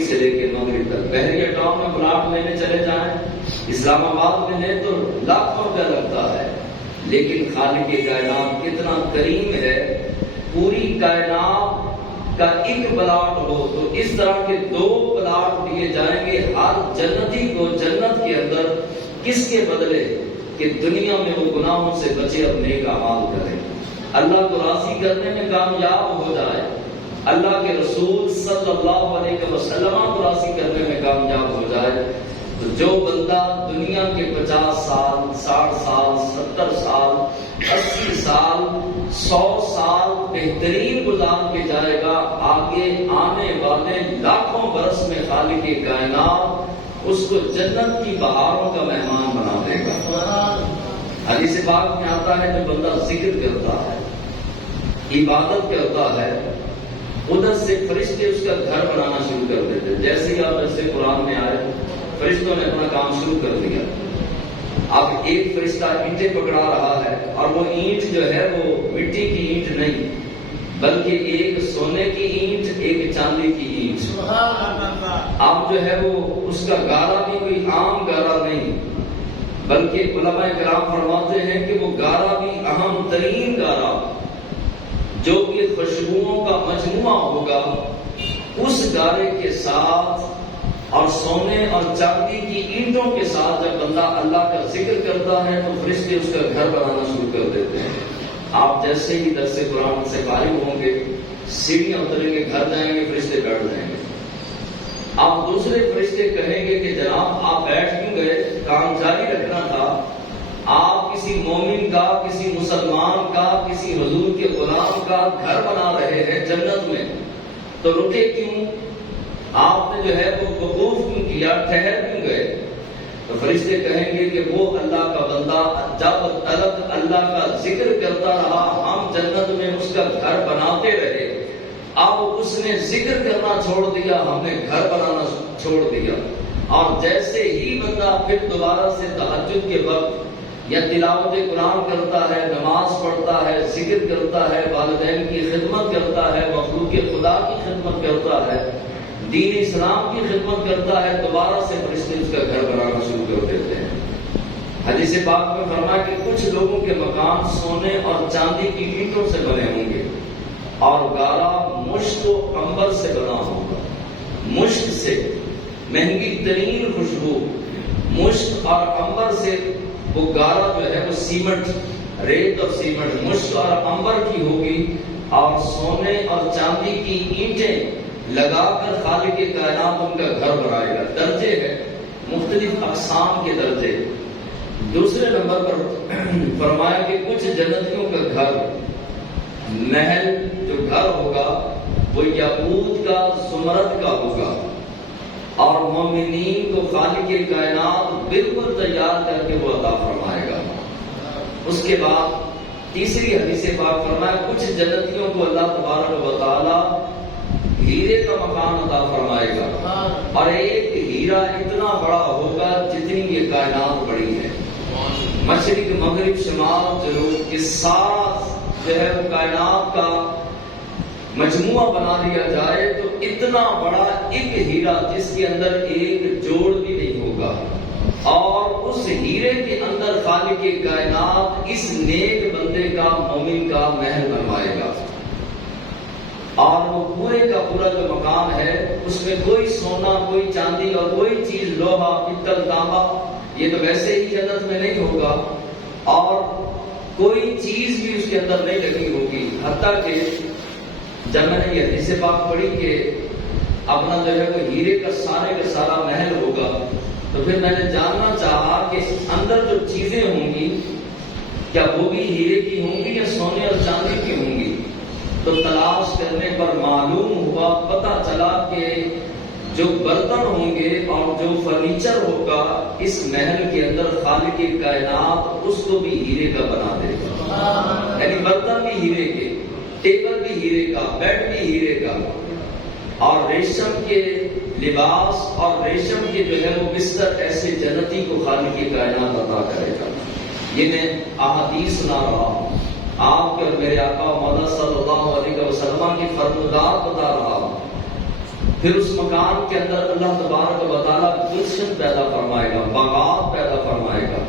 سے لے کے مغرب تک بحریہ ٹاؤن میں پلاٹ لینے چلے جائیں، اسلام آباد میں لیں تو لاکھوں روپیہ لگتا ہے، لیکن خالق کائنات کتنا کریم ہے، پوری کائنات کا ایک پلاٹ ہو تو اس طرح کے 2 پلاٹ دیے جائیں گے ہر جنتی کو جنت کے اندر، کس کے بدلے کہ دنیا میں وہ گناہوں سے بچے، اپنے کا اعمال کرے، اللہ کو راضی کرنے میں کامیاب ہو جائے، اللہ کے رسول صلی اللہ علیہ وسلم کو راضی کرنے میں کامیاب ہو جائے، تو جو بندہ دنیا کے 50 سال 60 سال 70 سال 80 سال 100 سال بہترین گزار کے جائے گا، آگے آنے والے لاکھوں برس میں خالق کائنات اس کو جنت کی بہاروں کا مہمان بنا دے گا۔ حدیث پاک میں آتا ہے جو بندہ ذکر کرتا ہے، عبادت کرتا ہے، ادھر سے فرشتے اس کا گھر بنانا شروع کر دیتے، جیسے ہی آپ ایسے قرآن میں آئے فرشتوں نے اپنا کام شروع کر دیا۔ اب ایک فرشتہ اینٹیں پکڑا رہا ہے، اور وہ اینٹ جو ہے وہ مٹی کی اینٹ نہیں، بلکہ ایک سونے کی اینٹ ایک چاندی کی اینٹ۔ اب جو ہے وہ اس کا گارا بھی کوئی عام گارا نہیں، بلکہ علماء کرام فرماتے ہیں کہ وہ گارا بھی اہم ترین گارا جو کہ خوشبوؤں کا مجموعہ ہوگا، اس گارے کے ساتھ اور سونے اور چاندی کی اینٹوں کے ساتھ جب بندہ اللہ کا ذکر کرتا ہے تو فرشتے اس کا گھر بنانا شروع کر دیتے ہیں۔ آپ جیسے ہی درس قرآن سے فارغ ہوں گے، سیڑھیاں اتریں گے، گھر جائیں گے، فرشتے بیٹھ جائیں گے۔ آپ دوسرے فرشتے کہیں گے کہ جناب آپ بیٹھ کیوں گئے، کام جاری رکھنا تھا، آپ کسی مومن کا، کسی مسلمان کا، کسی حضور کے غلام کا گھر بنا رہے ہیں جنت میں، تو رکے کیوں، آپ نے جو ہے وہ وقوف کیوں کیا، ٹھہر کیوں گئے؟ تو فرشتے کہیں گے کہ وہ اللہ کا بندہ جب تلک اللہ کا ذکر کرتا رہا، ہم جنت میں اس کا گھر بناتے رہے، اب اس نے ذکر کرنا چھوڑ دیا، ہم نے گھر بنانا چھوڑ دیا، اور جیسے ہی بندہ پھر دوبارہ سے تہجد کے وقت یا تلاوت قرآن کرتا ہے، نماز پڑھتا ہے، ذکر کرتا ہے، والدین کی خدمت کرتا ہے، مخلوق خدا کی خدمت کرتا ہے، دین اسلام کی خدمت کرتا ہے، دوبارہ سے فرشتے اس کا گھر بنانا شروع کر دیتے ہیں۔ حدیث پاک میں فرمایا کہ کچھ لوگوں کے مکان سونے اور چاندی کی اینٹوں سے بنے ہوں گے، اور گارا مشک و عنبر سے بنا ہوگا، مشک سے مہنگی ترین خوشبو، مشک اور عنبر سے وہ گارا جو ہے وہ سیمنٹ، ریت اور سیمنٹ، مشک اور عنبر کی ہوگی، اور سونے اور چاندی کی اینٹیں لگا کر خالق کائنات ان کا گھر بنائے گا۔ درجے ہیں مختلف اقسام کے درجے۔ دوسرے نمبر پر فرمایا کہ کچھ جنتیوں کا گھر، محل جو گھر ہوگا وہ یاقوت کا، زمرد کا ہوگا، اور مومنین کو خالق کائنات بالکل تیار کر کے وہ عطا فرمائے گا۔ اس کے بعد تیسری حدیث پاک فرمایا کچھ جنتیوں کو اللہ تبارک و تعالی ہیرے کا مکان عطا فرمائے گا، اور ایک ہیرا اتنا بڑا ہوگا جتنی یہ کائنات بڑی ہے، مشرق مغرب شمال جنوب، اس سارا جو ہے وہ کائنات کا مجموعہ بنا لیا جائے تو اتنا بڑا ایک ہیرا جس کے اندر ایک جوڑ بھی نہیں ہوگا، اور اس ہیرے کے اندر خالق کائنات اس نیک بندے کا، مومن کا محل بنوائے گا، اور وہ پورے کا پورا جو مقام ہے اس میں کوئی سونا، کوئی چاندی اور کوئی چیز، لوہا، پتل، تانبا، یہ تو ویسے ہی جنت میں نہیں ہوگا، اور کوئی چیز بھی اس کے اندر نہیں لگی ہوگی، حتیٰ کہ جب میں نے یہ حدیث پاک پڑھی کہ اپنا جو ہے وہ ہیرے کا سارا محل ہوگا، تو پھر میں نے جاننا چاہا کہ اندر جو چیزیں ہوں گی کیا وہ بھی ہیرے کی ہوں گی یا سونے اور چاندی کی ہوں گی، تو تلاش کرنے پر معلوم ہوا، پتہ چلا کہ جو برتن ہوں گے اور جو فرنیچر ہوگا اس محل کے اندر خالق کائنات اس کو بھی ہیرے کا بنا دے گا، یعنی برتن بھی ہیرے کے، ٹیبل بھی ہیرے کا، بیڈ بھی ہیرے کا، اور ریشم کے لباس اور ریشم کے جو ہے وہ بستر ایسے جنتی کو خالق کائنات عطا کرے گا۔ یہ میں احادیث سنا رہا ہوں، آپ کے اور میرے آقا مولا صلی اللہ علیہ وسلم کی فرمودات بتا رہا ہوں۔ پھر اس مکان کے اندر اللہ تبارک و تعالیٰ گلشن پیدا فرمائے گا، باغات پیدا فرمائے گا،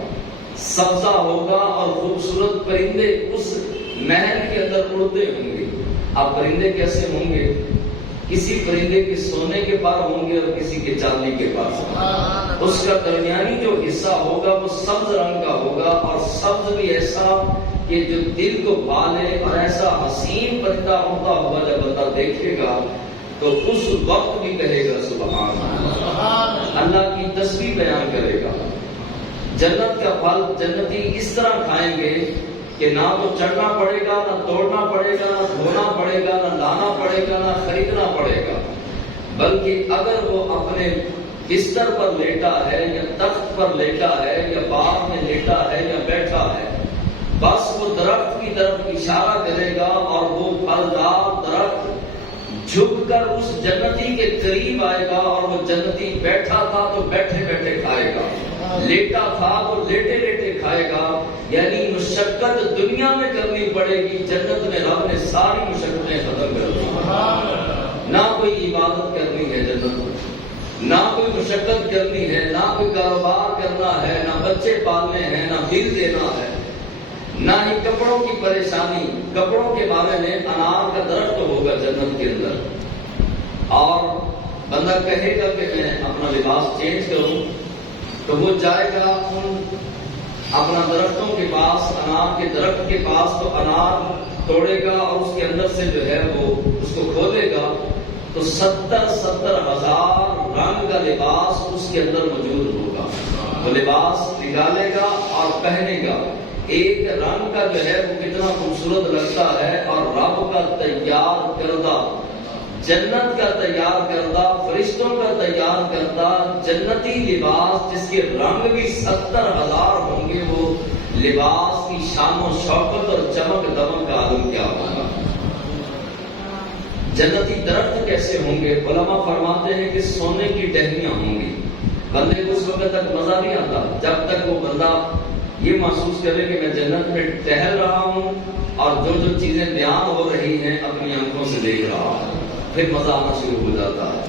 سبزہ ہوگا اور خوبصورت پرندے اس محل کے اندر اڑتے ہوں گے۔ اب پرندے کیسے ہوں گے؟ کسی پرندے کے سونے کے پر ہوں گے اور کسی کے چاندی کے پر۔ اس کا درمیانی جو حصہ ہوگا وہ سبز رنگ کا ہوگا، اور سبز بھی ایسا کہ جو دل کو بھالے، اور ایسا حسین پرندہ اڑتا ہوا جب بندہ دیکھے گا تو اس وقت بھی کہے گا سبحان اللہ، اللہ کی تسبیح بیان کرے گا۔ جنت کا پھل جنتی اس طرح کھائیں گے کہ نہ تو چڑھنا پڑے گا، نہ توڑنا پڑے گا، نہ دھونا پڑے گا، نہ لانا پڑے گا، نہ خریدنا پڑے گا، بلکہ اگر وہ اپنے بستر پر لیٹا ہے یا تخت پر لیٹا ہے یا باغ میں لیٹا ہے یا بیٹھا ہے، بس وہ درخت کی طرف اشارہ کرے گا اور وہ پھلدار درخت جھک کر اس جنتی کے قریب آئے گا، اور وہ جنتی بیٹھا تھا تو بیٹھے بیٹھے کھائے گا، لیٹا تھا تو لیٹے لیٹے کھائے گا۔ یعنی مشقت دنیا میں کرنی پڑے گی، جنت میں رب نے ساری مشقتیں ختم کر دی۔ نہ کوئی عبادت کرنی ہے جنت میں، نہ کوئی مشقت کرنی ہے، نہ کوئی کاروبار کرنا ہے، نہ بچے پالنے ہیں، نہ بل دینا ہے، نہ ہی کپڑوں کی پریشانی۔ کپڑوں کے بارے میں انار کا درخت ہوگا جنت کے اندر، اور بندہ کہے گا کہ میں اپنا لباس چینج کروں تو وہ جائے گا اپنا درختوں کے پاس، انار کے درخت کے پاس، تو انار توڑے گا اور اس کے اندر سے جو ہے وہ اس کو کھولے گا تو 70,000 رنگ کا لباس اس کے اندر موجود ہوگا۔ وہ لباس نکالے گا اور پہنے گا، ایک رنگ کا جو ہے وہ کتنا خوبصورت لگتا ہے، اور رب کا تیار کردہ، جنت کا تیار کردہ، فرشتوں کا تیار کردہ جنتی لباس جس کے رنگ بھی 70,000 ہوں گے، وہ لباس کی شان و شوکت اور چمک دمک کا عالم کیا ہوگا۔ جنتی درخت کیسے ہوں گے؟ علماء فرماتے ہیں کہ سونے کی ٹہنیاں ہوں گی۔ بندے کو اس وقت تک مزہ نہیں آتا جب تک وہ بندہ یہ محسوس کرے کہ میں جنت میں ٹہل رہا ہوں اور جو جو چیزیں بیان ہو رہی ہیں اپنی آنکھوں سے دیکھ رہا ہوں، پھر مزہ آنا شروع ہو جاتا ہے۔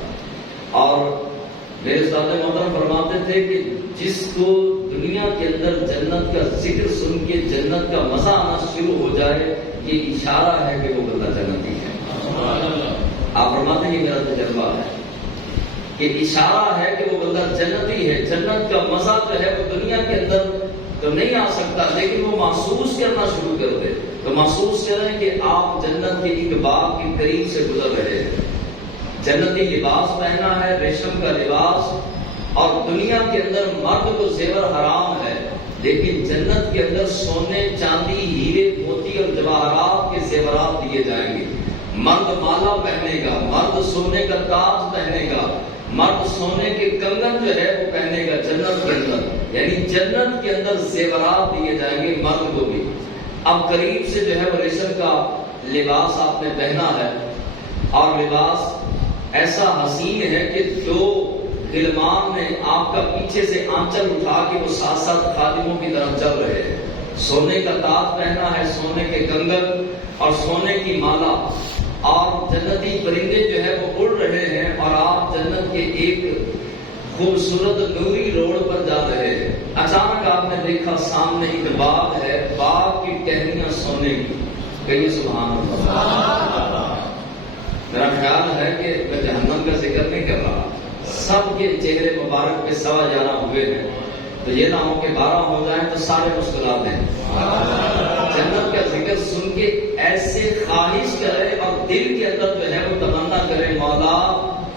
اور میرے استاد محترم فرماتے تھے کہ جس کو دنیا کے اندر جنت کا ذکر سن کے جنت کا مزہ آنا شروع ہو جائے، یہ اشارہ ہے کہ وہ بندہ جنتی ہے۔ آپ فرماتے ہیں یہ میرا تجربہ ہے کہ اشارہ ہے کہ وہ بندہ جنتی ہے۔ جنت کا مزہ جو ہے وہ دنیا کے اندر تو نہیں آ سکتا، لیکن وہ محسوس کرنا شروع کر دے تو محسوس کریں کہ آپ جنت کے ایک باغ کے قریب سے گزر رہے ہیں۔ جنتی لباس پہنا ہے، ریشم کا لباس، اور دنیا کے اندر مرد کو زیور حرام ہے، لیکن جنت کے اندر سونے، چاندی، ہیرے، موتی اور جواہرات کے زیورات دیے جائیں گے۔ مرد مالا پہنے گا، مرد سونے کا تاج پہنے گا، مرد سونے کے کنگن جو ہے وہ پہنے گا جنت کے اندر، یعنی جنت کے اندر زیورات دیے جائیں گے مرد کو بھی۔ اب قریب سے جو ہے وہ ریشم کا لباس آپ نے پہنا ہے، اور لباس ایسا حسین ہے کہ دو غلمان نے آپ کا پیچھے سے آنچل اٹھا کے وہ ساتھ ساتھ خادموں کی طرف چل رہے ہیں۔ سونے کا تاج پہنا ہے، سونے کے کنگن اور سونے کی مالا، اور جنتی پرندے جو ہے وہ اڑ رہے ہیں، اور آپ جنت کے ایک خوبصورت نوری روڈ پر جا رہے ہیں۔ اچانک آپ نے دیکھا سامنے ایک باغ ہے، باغ کی ٹہنیاں سونے کی۔ کہیے سبحان اللہ۔ میرا خیال ہے کہ میں جہنم کا ذکر نہیں کر رہا، سب کے چہرے مبارک پہ 11:15 ہوئے ہیں، تو یہ نہ ہو کہ 12 ہو جائیں تو سارے مسکرات ہیں۔ جنت کا ذکر سن کے ایسے خواہش کرے اور دل کے اندر جو ہے وہ تمنا کرے، مولا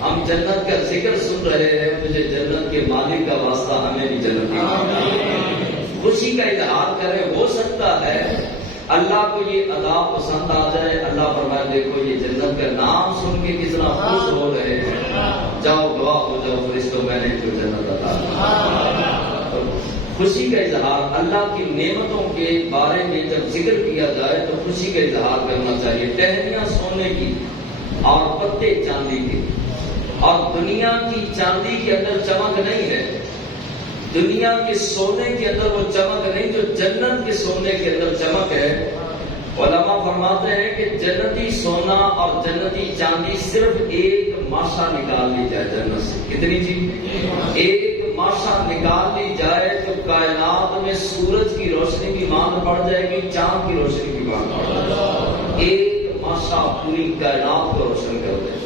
ہم جنت کا ذکر سن رہے ہیں، مجھے جنت کے مالک کا واسطہ ہمیں بھی جنت کی خوشی کا اظہار کرے۔ ہو سکتا ہے اللہ کو یہ ادا پسند آ جائے، اللہ فرمائے دیکھو یہ جنت کا نام سن کے کتنا خوش ہو رہے ہیں، جاؤ گواہ ہو جاؤ فرشتوں میں نے جو جنت عطا کی۔ خوشی کا اظہار، اللہ کی نعمتوں کے بارے میں جب ذکر کیا جائے تو خوشی کا اظہار کرنا چاہیے۔ ٹہنیاں سونے کی اور پتے چاندی کے، اور دنیا کی چاندی کے اندر چمک نہیں ہے، دنیا کے سونے کے اندر وہ چمک نہیں جو جنت کے سونے کے اندر چمک ہے۔ علماء فرماتے ہیں کہ جنتی سونا اور جنتی چاندی صرف ایک ماشا نکال لی جائے جنت سے. کتنی چیز؟ ایک ماشا نکال لی جائے تو کائنات میں سورج کی روشنی بھی ماند پڑ جائے گی، چاند کی روشنی بھی ماند پڑ جائے گی. ایک ماشا پوری کائنات کو روشن کر دے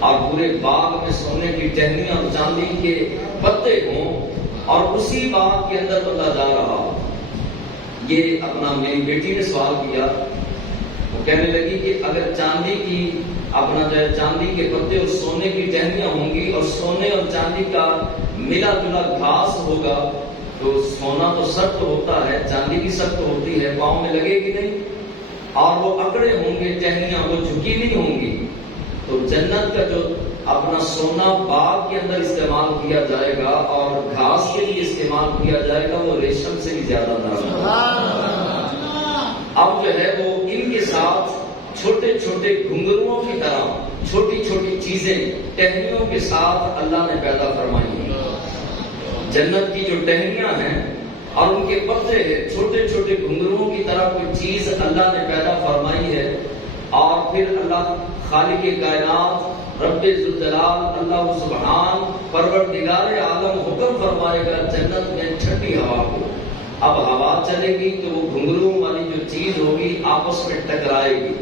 اور پورے باغ میں سونے کی ٹہنیاں اور چاندی کے پتے ہوں اور اسی باغ کے اندر بندہ جا رہا ہو. یہ اپنا میری بیٹی نے سوال کیا، وہ کہنے لگی کہ اگر چاندی کی اپنا جو ہے چاندی کے پتے اور سونے کی ٹہنیاں ہوں گی اور سونے اور چاندی کا ملا جلا گھاس ہوگا تو سونا تو سخت ہوتا ہے، چاندی بھی سخت ہوتی ہے، پاؤں میں لگے گی نہیں اور وہ اکڑے ہوں گے، ٹہنیاں وہ جھکی نہیں ہوں گی. تو جنت کا جو اپنا سونا باغ کے اندر استعمال کیا جائے گا اور گھاس کے لیے استعمال کیا جائے گا وہ ریشم سے بھی زیادہ نرم ہوگا. اب جو ہے وہ ان کے ساتھ چھوٹے چھوٹے گھنگروؤں کی طرح چھوٹی چھوٹی چیزیں ٹہنیوں کے ساتھ اللہ نے پیدا فرمائی ہیں. جنت کی جو ٹہنیاں ہیں اور ان کے پتے ہیں چھوٹے چھوٹے گھنگروؤں کی طرح کوئی چیز اللہ نے پیدا فرمائی ہے. اور پھر اللہ خالق کائنات رب ذوالجلال اللہ سبحان پروردگار عالم حکم فرمائے گا جنت میں ٹھنڈی ہوا کو. اب ہوا چلے گی تو وہ گھنگروؤں والی جو چیز ہوگی آپس میں ٹکرائے گی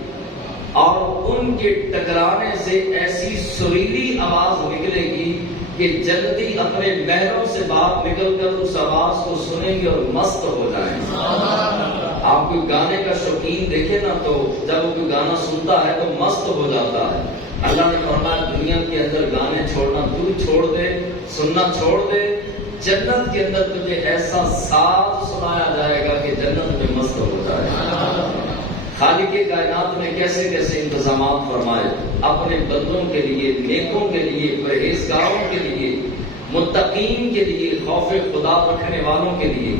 اور ان کے ٹکرانے سے ایسی سریلی آواز نکلے گی کہ جنتی اپنے محلوں سے باہر نکل کر اس آواز کو سنیں گے اور مست ہو جائیں گے. آپ کوئی گانے کا شوقین دیکھے نا تو جب وہ کوئی گانا سنتا ہے تو مست ہو جاتا ہے. اللہ نے فرمایا دنیا کے اندر گانے چھوڑنا تو چھوڑ دے، سننا چھوڑ دے، جنت کے اندر تجھے ایسا ساز سنایا جائے گا کہ جنت میں مست ہو جائے گا. خالق کائنات نے کیسے کیسے انتظامات فرمائے اپنے بندوں کے لیے، نیکوں کے لیے، پرہیزگاروں کے لیے، متقین کے لیے، خوف خدا رکھنے والوں کے لیے.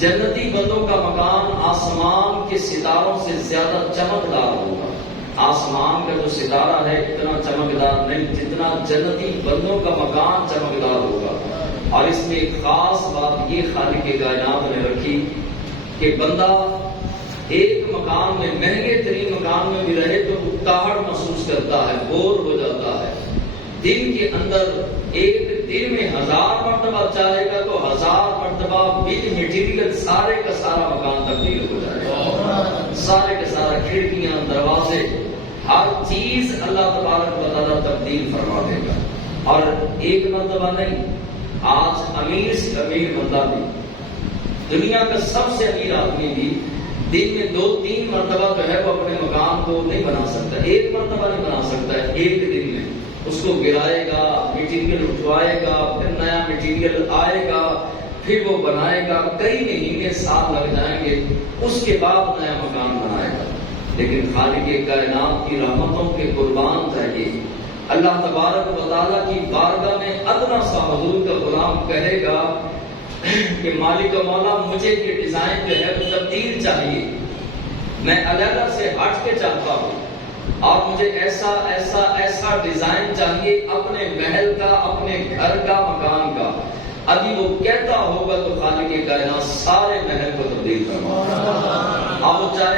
جنتی بندوں کا مکان آسمان کے ستاروں سے زیادہ چمکدار ہوگا. آسمان کا جو ستارہ ہے اتنا چمکدار نہیں جتنا جنتی بندوں کا مکان چمکدار ہوگا. اور اس میں ایک خاص بات یہ خالق کائنات نے رکھی کہ بندہ ایک مکان میں، مہنگے ترین مکان میں بھی رہے تو وہ کاہڑ محسوس کرتا ہے، بور ہو جاتا ہے. دن کے اندر ایک دن میں 1000 مرتبہ چاہے گا تو 1000 مرتبہ ود مٹیریل سارے کا سارا مکان تبدیل ہو جائے گا. سارے کا سارا کھڑکیاں، دروازے، ہر چیز اللہ تبارک و تعالیٰ تبدیل فرما دے گا. اور ایک مرتبہ نہیں، آج امیر سے امیر بندہ بھی، دنیا کا سب سے امیر آدمی بھی دن میں 2-3 مرتبہ جو ہے وہ اپنے مکان کو نہیں بنا سکتا. ایک مرتبہ نہیں بنا سکتا ہے ایک دن میں. اس کو گرائے گا، مٹیریل اٹھوائے گا، پھر نیا مٹیریل آئے گا، پھر وہ بنائے گا، کئی مہینے سال لگ جائیں گے، اس کے بعد نیا مکان بنائے گا. لیکن خالق کائنات کی رحمتوں کے قربان چاہیے اللہ تبارک و تعالیٰ کی بارگاہ میں ادنا سا حضور کا غلام کہے گا کہ مالک و مولا مجھے یہ ڈیزائن جو ہے وہ تبدیل چاہیے، میں علیحدہ سے ہٹ کے چاہتا ہوں اور مجھے ایسا ایسا ایسا ڈیزائن چاہیے اپنے محل کا، اپنے گھر کا، مکان کا. ابھی وہ کہتا ہوگا تو خالق کائنات سارے محل کو تبدیل کروا. اب وہ چاہے